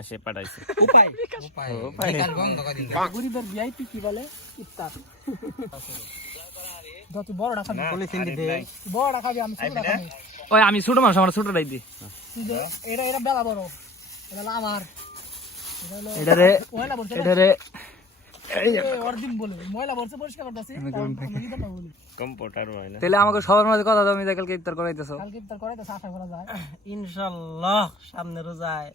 বিকাশে পাঠাইছে। উপায়? উপায়। উপায়। বন্ধ করে দিন গরিবের ভিআইপি কি বলে? ইফতার। যত বড়টা খাবি পলিথিন দিতে বড়টা খাবি আমি ওই আমি ছোট মানুষ আমার ছোটটাই দি এটা এটা বেলা বড়। এটা আমার। এটা হয় না। তাহলে আমাকে সবার মাঝে কথা দাও আমি কালকে ইফতার করাইতেছো। কালকে ইফতার করে আশা করা যায়। ইনশাআল্লাহ সামনে রোজায়।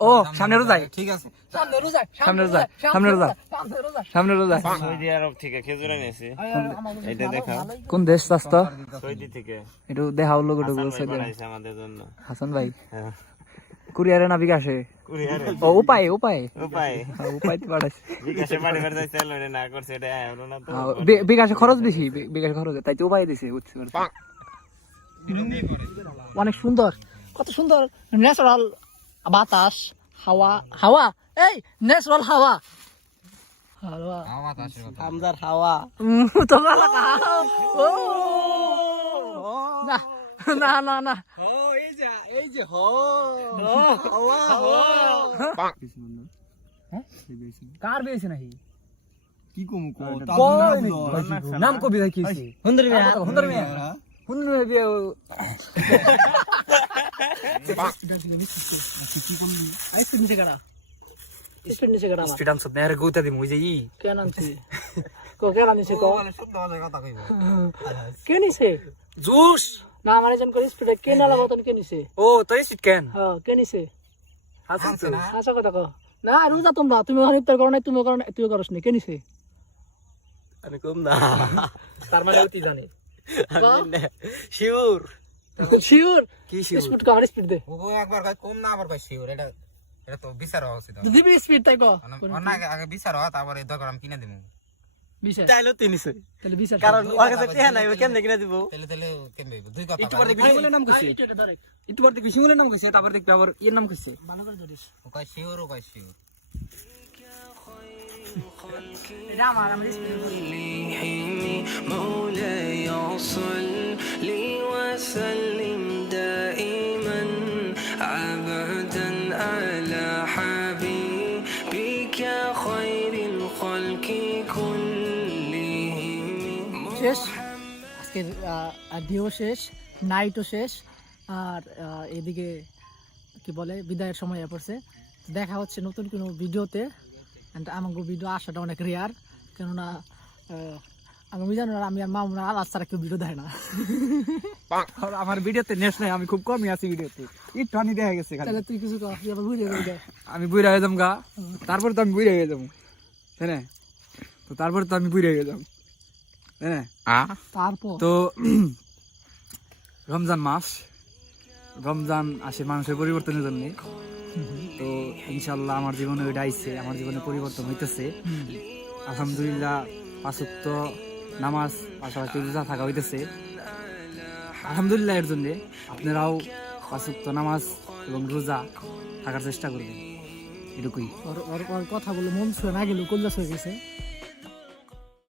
ও সামনে রোজাই ঠিক আছে। সামনে রোজা সামনে রোজা, সামনে রোজা। সামনে রোজা সৌদি আরব থেকে খেজুর এনেছে। রোজা এটা দেখা। কোন দেশ চাস্তো সৌদি থেকে। একটু দেখাও লোক আমাদের জন্য। হাসান ভাই। হ্যাঁ। কুরিয়ারে না বিকাশে? ও উপায় উপায়। উপায়। হ্যাঁ, উপায় তো পাঠাইছে। বিকাশে না করছে এটা হলো না তো। হ্যাঁ, বিকাশে খরচ বেশি বিকাশে খরচ তাই তো উপায় দিছে বুঝতে অনেক সুন্দর। কত সুন্দর ন্যাচারাল বাতাস হাওয়া। হাওয়া? এই ন্যাচারাল হাওয়া। হাওয়া। আওয়াজ হাওয়া। ও। না না না না। এই যে এই যে হো। কার বেয়েছে নাকি? কি কমু নাম কবি মিয়া। সুন্দর মিয়া। কে নিছে জুস না আমার এজন করে স্পিডে কে নালা মতন কে নিছে ও তাই সিট কেন হ্যাঁ কে নিছে হাসান তো কথা কো না রোজা তোমরা তুমি করো তুমি তুই নি কে নিছে আমি কম না তার মানে অতি জানে শিওর শিওর কি শিওর স্পিড কো আমার স্পিড দে ও একবার কয় কম না আবার কয় শিওর এটা এটা তো বিচার হওয়া উচিত দিবি স্পিড তাই কো অন্য আগে আগে বিচার হওয়া তারপরে দরকার আমি কিনে দিমু বিশাল তাইলো তিনশো তাহলে বিশাল কারণ ওর কাছে টিয়া নাই ও কেমনে কিনে দিব তেলে তেলে কেমবে দুই কথা একটু পর দেখবি শিমুলের নাম কইছে একটু পর দেখবি শিমুলের নাম কইছে তারপর দেখবি আবার এর নাম কইছে ভালো করে ধরিস ও কয় শিওর ও কয় শিওর এটা আমার আমি স্পিড مولاي صل لي وسلم حبيبك خير الخلق كلهم শেষ আজকের ডিও শেষ নাইটও শেষ আর আহ, এদিকে কি বলে বিদায়ের সময় হয়ে পড়ছে দেখা হচ্ছে নতুন কোনো ভিডিওতে অ্যান্ড আমাকে ভিডিও আসাটা অনেক রেয়ার কেননা আহ, আমি জানো না আমি আর মামুনা আলাদা ছাড়া কেউ ভিডিও দেয় না। আর আমার ভিডিওতে নেশ নাই আমি খুব কমই আছি ভিডিওতে একটু হানি দেখা গেছে খালি। তাহলে তুই কিছু কর আবার আমি বুইরা হয়ে যাব গা। তারপর তো আমি বুইরা হয়ে যাব। তাই না? তো তারপর তো আমি বুইরা হয়ে যাব। তাই না? তারপর? তো রমজান মাস। রমজান আসে মানুষের পরিবর্তনের জন্য। তো ইনশাল্লাহ আমার জীবনে ওইটা আইছে আমার জীবনে পরিবর্তন হইতেছে। আলহামদুলিল্লাহ পাঁচক্ত নামাজ, পাশাপাশি রোজা থাকা হইতেছে। আলহামদুলিল্লাহ এর জন্যে আপনারাও পাঁচক্ত নামাজ এবং রোজা থাকার চেষ্টা করবেন। এটুকুই। কথা বলে মন ছুঁয়ে না গেলেও কল্যাস হয়ে গেছে।